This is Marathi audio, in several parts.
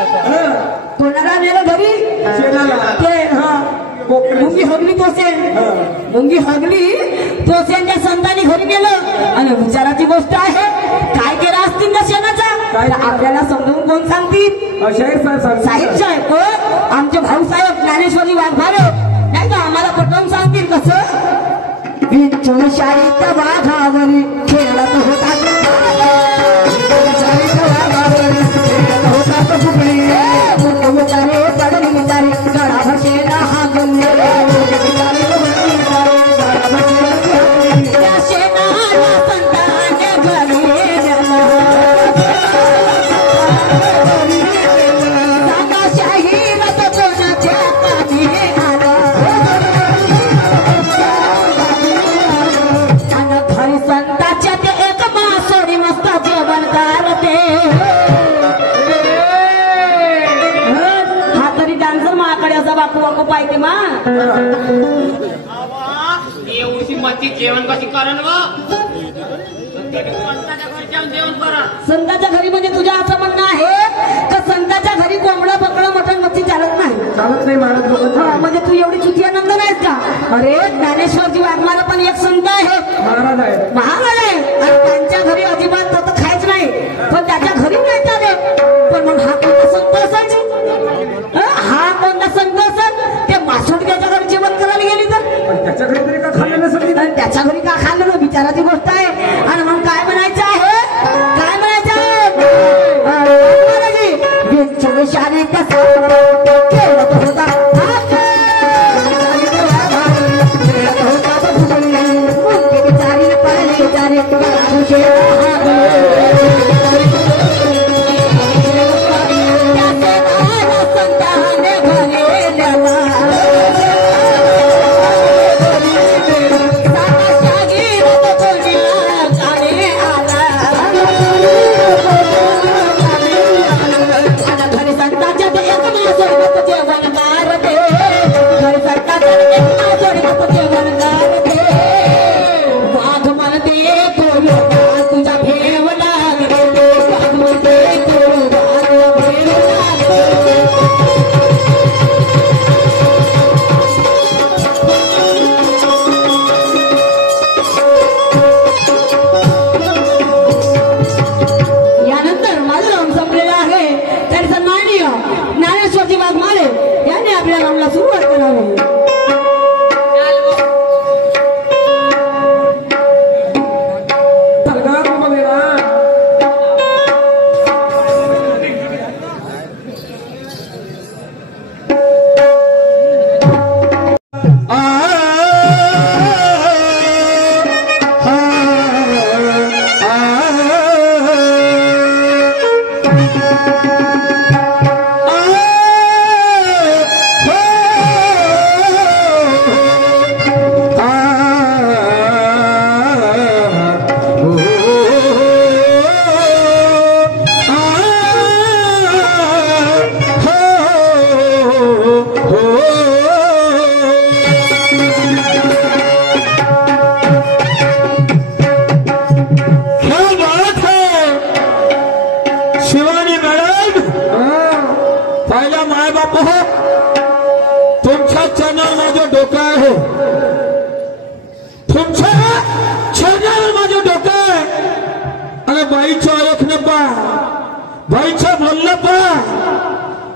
कोणाला नेलं घरी ते मुंगी हगली तोसेंच्या संतांनी घरी गेलं आणि विचाराची गोष्ट आहे काय केलं असतील ना शेणाचा आपल्याला समजून कोण सांगतील साहेब आमचे भाऊ साहेब ज्ञानेश्वरी वाघमारे नाही का आम्हाला पटवून सांगतील कसं विंचूशाळीत वाघावरी खेळत होता जेवण कशी करण संताच्या घरी म्हणजे तुझ्या असं म्हणणं आहे का संताच्या घरी कोंबडा पकडा मटण मच्छी चालत नाही म्हणजे तू एवढी चुकी आनंद नाहीस का अरे ज्ञानेश्वरजी वाघमारे पण एक संत आहे महाराज आहे आणि त्यांच्या घरी अजिबात तर खायच नाही पण त्याच्या घरी नाही चाले पण मग हा कोणता संत असायचे हा कोणता संत असेल ते मासोडक्याच्या घरी जेवण करायला गेली तर त्याच्या घरी तरी का खाल्लं नसेल त्याच्या घरी का खाल्लं ना विचाराची गोष्ट आहे आणि मग काय म्हणायचं आहे शाळेत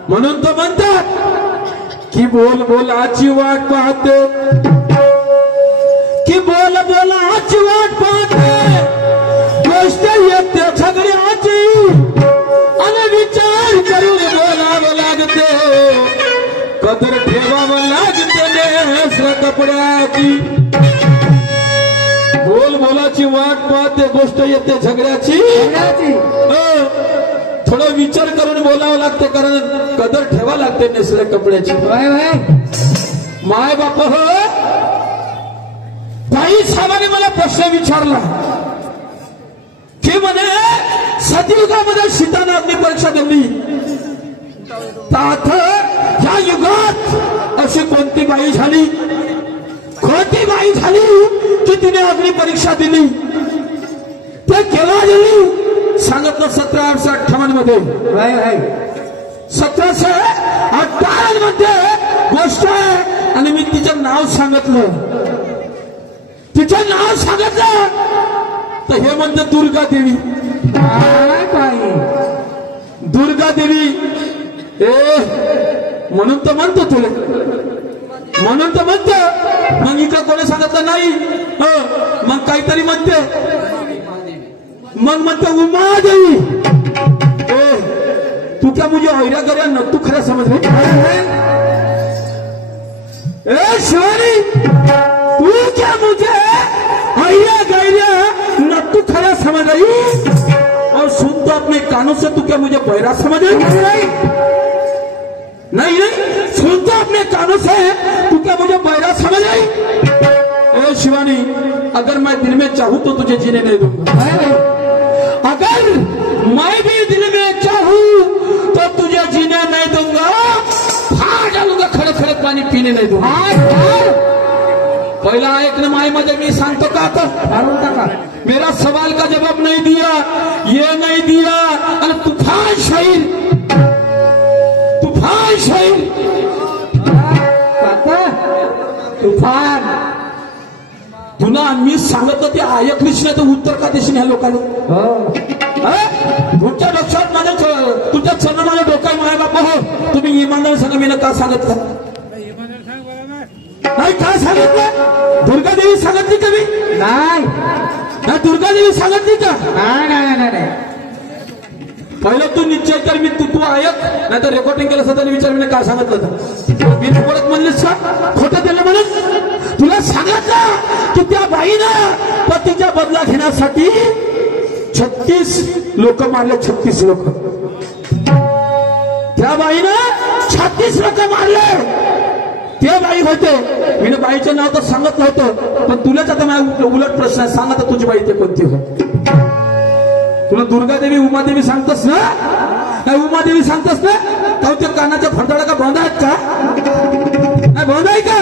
म्हणून तो म्हणतात की बोल बोलाची वाट पाहते की बोल बोलाची वाट पाहते गोष्ट येते झगड्याची आणि विचार करून बोलावं लागते कदर ठेवावं लागते नेसर कपड्याची बोल बोलाची वाट पाहते गोष्ट येते झगड्याची थोडा विचार करून बोलावं लागते कारण कदर ठेवा लागते नेसल्या कपड्याची माय बाप हो ताई साहेबांनी मला प्रश्न विचारला की म्हणे सतयुगामध्ये सीताने अग्नी परीक्षा दिली तर या युगात अशी कोणती बाई झाली कोणती बाई झाली की तिने अग्नी परीक्षा दिली ते केव्हा दिली सांगितलं 1758 मध्ये 1758 मध्ये गोष्ट आहे आणि मी तिचं नाव सांगितलं तर हे म्हणते दुर्गा देवी. दुर्गा देवी म्हणून तर म्हणतो तुला मग इकडे कोणी सांगितलं नाही. मग काहीतरी म्हणते म्हणते उमादेवी. तू क्या मुझे ऐरा गऱ्या न तू खरं समज शिवानी तू क्या मुझे ऐरा गैरिया न तू खरा समझ रही और सुन तो अपने कानों से तू क्या मुझे बहरा समझ रही. नहीं सुन तो अपने कानों से तू क्या मुझे बहरा समझ रही. शिवानी अगर मैं दिल में चाहूं तो तुझे जीने नहीं दूंगा. अगर मैं भी दिल में चाहूं तो तुझे जीने नहीं दूंगा. फाड़ डालूंगा खड़े खड़े पानी पीने नहीं दूंगा. पहला एक न माई मध्ये मी सांगतो का आता मेरा सवाल का जवाब नहीं दिया ये नहीं दिया अरे तूफान शाहीर तुफान तुला मी सांगतो ते ऐकलीच नाही तर उत्तर का देशील ह्या लोकांना. तुमच्या डोक्यात माझ्या तुमच्या चरण माझ्या डोक्यात माझ्या बापा हो तुम्ही इमानदार सांगा मी का सांगितलं नाही काय सांगितलं. दुर्गा देवी सांगितली का मी नाही दुर्गा देवी सांगितली का नाही. पहिलं तू निश्चय कर मी तू ऐक नाही तर रेकॉर्डिंग केलं असतं विचार मी काय सांगितलं तर मी परत म्हणलीस का खोटं त्याला म्हणत. तुला सांगितलं की त्या बाईनं पतीचा बदला घेण्यासाठी 36 लोक मारले. 36 लोक त्या बाईनं 36 लोक मारले. ते बाई होते मी बाईचं नाव तर सांगत नव्हतं पण तुलाच आता माझ्या उलट प्रश्न आहे. सांगा तर तुझी बाई ते कोणती हो. तुला दुर्गादेवी उमादेवी सांगतस ना नाही उमादेवी सांगतस ना का ते कानाच्या फडताळा का बंद आहेत का नाही बंद आहे का.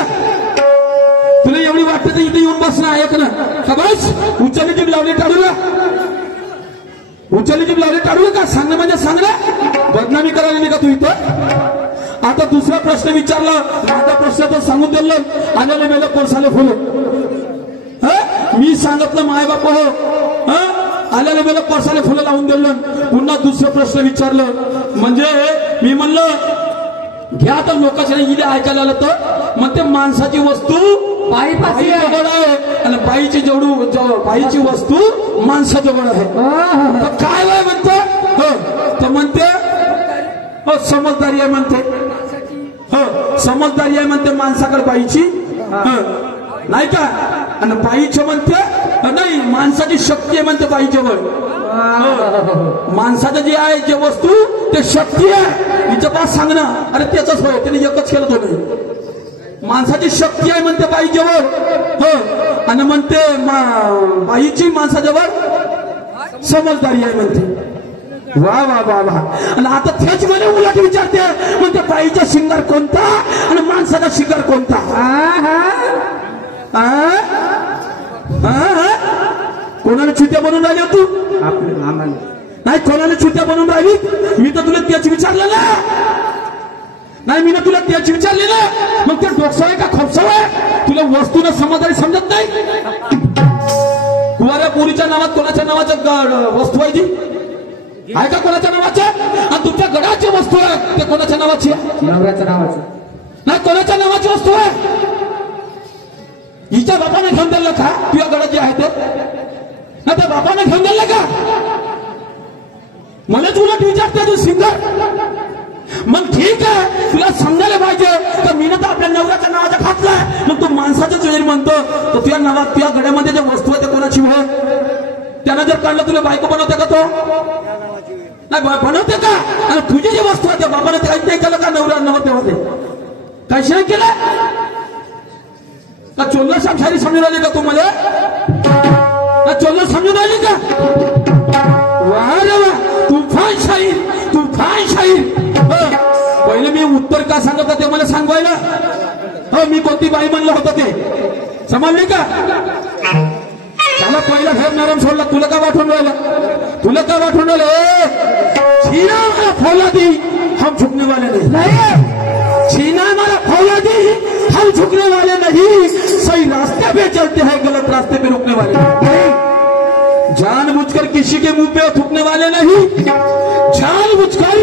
तुला एवढी वाटतं तर इथे येऊन बसणं ऐक ना का बस उचलली जीभ लावली टाळूला का सांगणं म्हणजे सांगणं बदनामी करायला नाही का तू इथं. आता दुसरा प्रश्न विचारला माझा प्रश्न तर सांगून दिलं आलेले मेले कोळसाले फुलं. मी सांगितलं माय बाप हो आलेले मेले कोळसाले फुलं लावून दिलं. पुन्हा दुसरं प्रश्न विचारलं म्हणजे मी म्हणलं घ्या तर लोकांच्या इथे ऐकायला आलं तर मग ते माणसाची वस्तू बाई जवळ आहे आणि बाईची वस्तू माणसाजवळ आहे. काय वय म्हणते तर म्हणते हो समजदारी आहे म्हणते. हो समजदारी आहे म्हणते माणसाकडे बाईची नाही का आणि बाईचं म्हणते नाही माणसाची शक्ती आहे म्हणते बाईजवळ. माणसाचं जे आहे जे वस्तू ते शक्ती आहे हिचं पास सांगणं अरे त्याच होय त्याने एकच केलं तो नाही. माणसाची शक्ती आहे म्हणते बाईजवळ हो आणि म्हणते बाईची माणसाजवळ समजदारी आहे म्हणते. वा वा वा वा. आणि आता तेच मला उलट विचारते म्हणते बाईचा शिंगार कोणता आणि माणसाचा शिंगार कोणता. कोणाला छुट्या बनवून राहिल्या तू नाही कोणाला छुट्या बनवून राहिली. मी तर तुला त्याच विचारलं ना नाही मी ना तुला त्याच विचारले ना मग ते डोकसं आहे का खोपसं आहे तुला वस्तूनं समजदारी समजत नाही. कुवाऱ्या पोरीच्या नावात कोणाच्या नावाच्या वस्तू आहे ती आहे का कोणाच्या नावाच्या आणि तुमच्या गडाची वस्तू आहे ते कोणाच्या नावाची नवऱ्याच्या नावाची नाही कोणाच्या नावाची वस्तू आहे. हिच्या बापाने घेऊन दिलं का तुझ्या गडाची आहे ते ना त्या बापाने घेऊन दिलं का. मलाच उलट विचारते तू सिंगर. मग ठीक आहे तुला समजायला पाहिजे तर मी ना तर आपल्या नवऱ्याच्या नावाचा घातलाय मग तू माणसाच्या जरी म्हणतो तर तुझ्या नावात तुझ्या गड्यामध्ये ज्या वस्तू आहे ते कोणाची हो त्यानं जर काढलं तुला बायको बनवते का तो नाही बनवते का आणि तुझी जी वस्तू आहे त्या बाबाने काहीच नाही केलं का नवऱ्या नव्हते होते काहीच नाही केलं का. चोल्ला शायरी समजून आली का तुम्हाला ना चोल्ला समजून आली का. वा रे वा तुफान शाहीर. पहिले मी उत्तर का सांगत होते मला सांगवायला हो मी कोणती बाई म्हणलं होतं ते समजली का. त्याला पहिला घर नरम सोडला तुला का वाटून राहिलं छीना मला फौलादी हम झुकने नहीं, छीना हमारा फौलादी, हम झुकने वाले नहीं, सही रास्ते पे चलते हैं, गलत रास्ते पे रुकने वाले नहीं, जानबूझकर किसी के मुंह पे थूकने वाले नहीं, जानबूझकर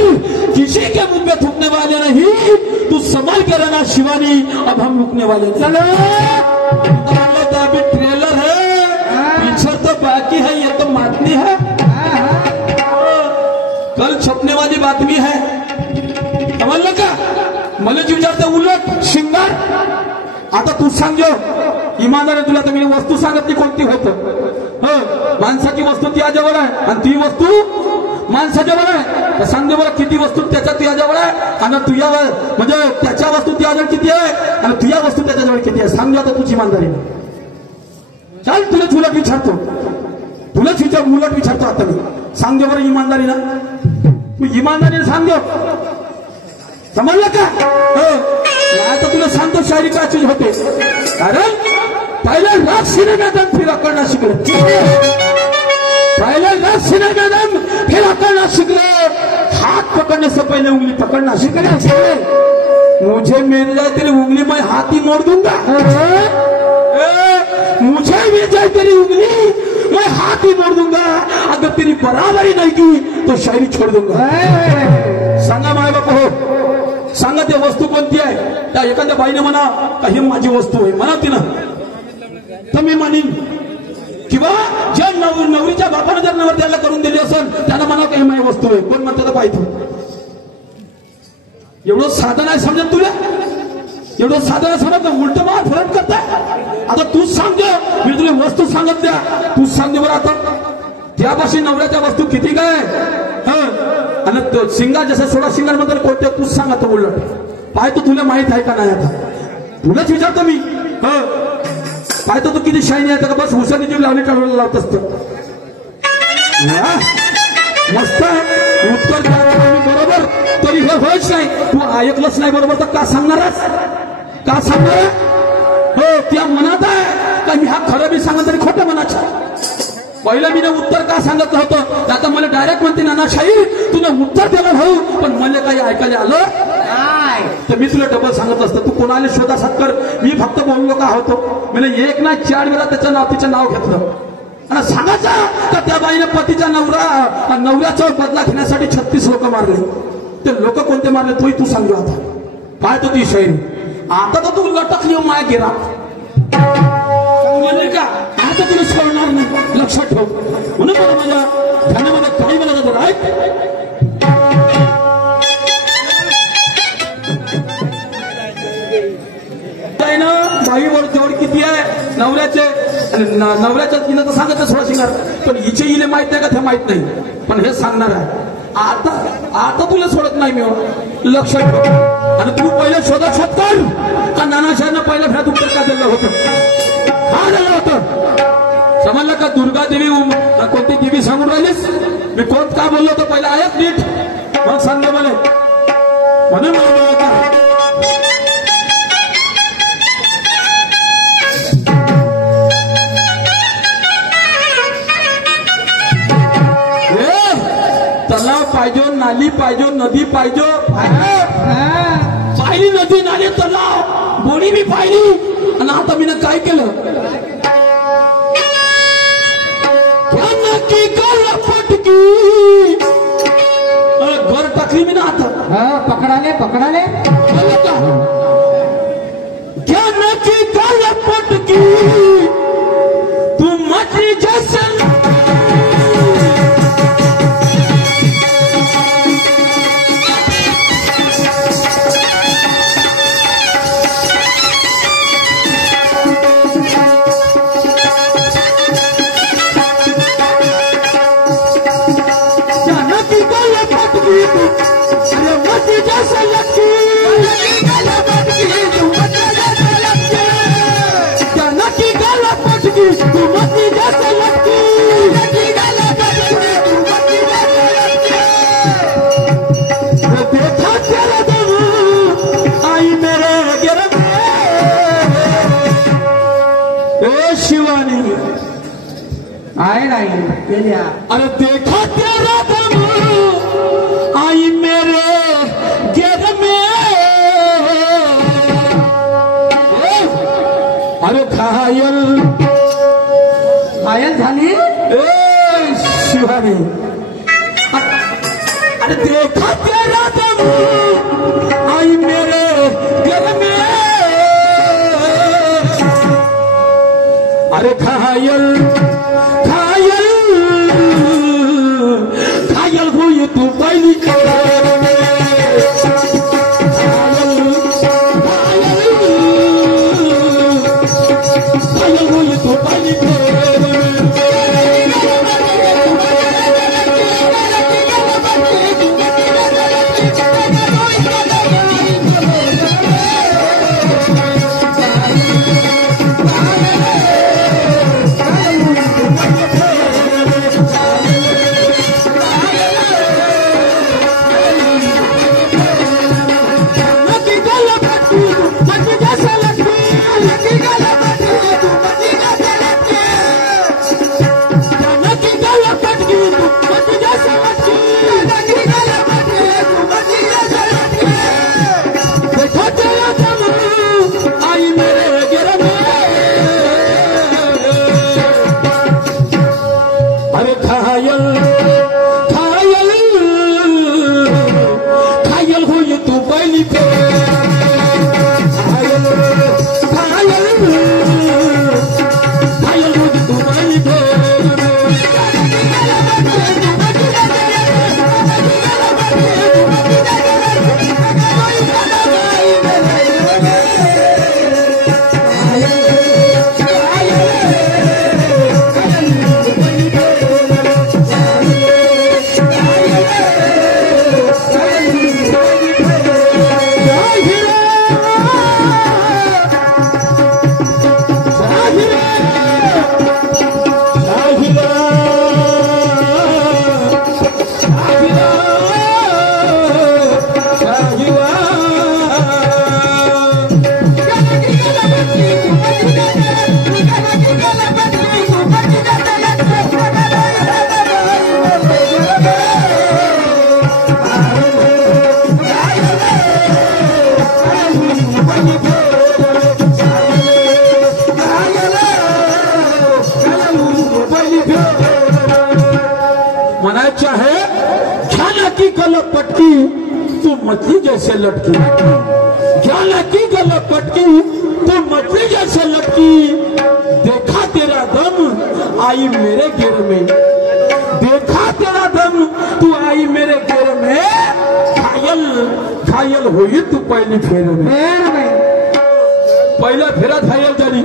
किसी के मुंह पे थूकने वाले नहीं। तू संभल के रहना शिवानी, अब हम रुकने वाले नहीं। चलो तो अभी ट्रेलर है, पीछे तो बाकी है, ये तो मातमी है, कल छपने वाली बातमी है। समजलं का? मला जी विचारते उलट शिंगार, आता तू सांग, इमानदारी तुला तर मी वस्तू सांगत नाही कोणती होतं, माणसाची वस्तू त्याजवळ आहे आणि ती वस्तू माणसाजवळ आहे, तर सांग दे बरं किती वस्तू त्याच्या त्याजवळ आहे आणि तुझ्यावर, म्हणजे त्याच्या वस्तू त्याजवळ किती आहे आणि तुझ्या वस्तू त्याच्याजवळ किती आहे, सांग आता तुझी इमानदारी। चाल तुलाच उलट विचारतो, तुलाच उलट विचारतो आता मी, सांग दे बरं इमानदारी ना, तू इमानदारीने सांग दे, समजलं का? आता तुला सांगतो शायरी का चीज होते, कारण पहले राग सीने मैदान फिर अकड़ना शिकले, पहले राग सीने मैदान फिर अकड़ना शिकले, हाथ पकड़ने से पहले उंगली पकड़ना शिकले। मुझे मिल जाए तेरी उंगली मैं हाथ ही मोड़ दूंगा, मुझे मिल जाए तेरी उंगली मैं हाथ ही मोड़ दूंगा, अगर तेरी बराबरी नहीं की तो शायरी छोड़ दूंगा। सांगा माय बाप हो, सांगा ते वस्तू कोणती आहे, त्या एखाद्या बाईने म्हणा का ही माझी वस्तू आहे, म्हणा तिनं तर मी मानीन, किंवा ज्या नवरीच्या बापाने जर नवरदेवाला करून दिली असेल त्यांना म्हणा का ही माझी वस्तू आहे, कोण म्हणतं पाहिजे, एवढं साधन आहे समजत तुला, एवढं साधन समजत उलट मला फरक करताय। आता तूच सांग, मी तुला वस्तू सांगत द्या, तूच सांग बरं आता त्यापाशी नवऱ्याच्या वस्तू किती काय, आणि शिंगार जसं सोळा शिंगार मध्ये कोणत्या तूच सांग आता उलट, पाय तू तुला माहित आहे का नाही, आता तुलाच विचारतो मी, पाय तो तू किती शाईनी आहे का, बस हुशारी जीव लावणी काढून लावत असत, मस्त उत्तर बरोबर, तरी हे होयच नाही, तू ऐकलंच नाही बरोबर तर का सांगणारच, का सांगणार, हो त्या मनात आहे का मी हा खरं बी सांगत तरी खोटं म्हणायचं, पहिलं मी उत्तर का सांगत होतं, आता मला डायरेक्ट म्हणते नानाशाही तुला उत्तर दिलं भाऊ, पण मला काही ऐकायला आलं तर मी तुला डबल सांगत असतं, तू कोणाला शोधासात कर, मी फक्त बोललो का होतो, मला एक ना 4 वेळा त्याचं नाव तिचं नाव घेतलं आणि सांगायचं का त्या बाईने पतीचा नवऱ्याचा बदला घेण्यासाठी 36 लोक मारले, ते लोक कोणते मारले तोही तू सांगू, आता काय तो ती शायरी, आता तर तू लटकली माया गिरा म्हणजे का, आता तुला सोडणार नाही, लक्षात ठेव, म्हणून मला माझ्या धन्यवाद काही मला बाईवर जोड किती आहे नवऱ्याचे, नवऱ्याच्या तिनं तर सांगत सोळा शिंगार, पण हिचे इले माहित नाही का ते माहित नाही, पण हे सांगणार आहे, आता तुला सोडत नाही मी, लक्षात ठेव, आणि तू पहिलं शोध कर का नानाशाहीनं पहिलं फेऱ्यात उत्तर का दिलं होतं, हा दिलं होतं, समजलं का? दुर्गा देवी कोणती देवी सांगून राहिलीस, मी कोण का बोललो होतो पहिला ऐक नीट, मग सांगलं मला, म्हणून तलाव पाहिजे, नाली पाहिजे, नदी पाहिजे, पाहिली नदी नाली तलाव बोणी मी पाहिली, आणि आता मी काय केलं, की पटकी घर टाकली मी ना, आता पकडाले ज्ञान की गल पटकी तू मची जैसन, आए नहीं, अरे देखा तेरा दम आई मेरे गिर में, घायल घायल झाली ए शिवानी अरे देखा तेरा दम आई मेरे घर में अरे घायल घायल घायल हुई तू पहली घायल हुई तू पहली पट्टी तू मछली जैसे लटकी ज्ञान की गलत पटकी तू मछली जैसे लटकी देखा तेरा दम आई मेरे गिर में देखा तेरा दम तू आई मेरे गिर में घायल घायल हुई तू पहली फेर में पहला फेरा घायल झाली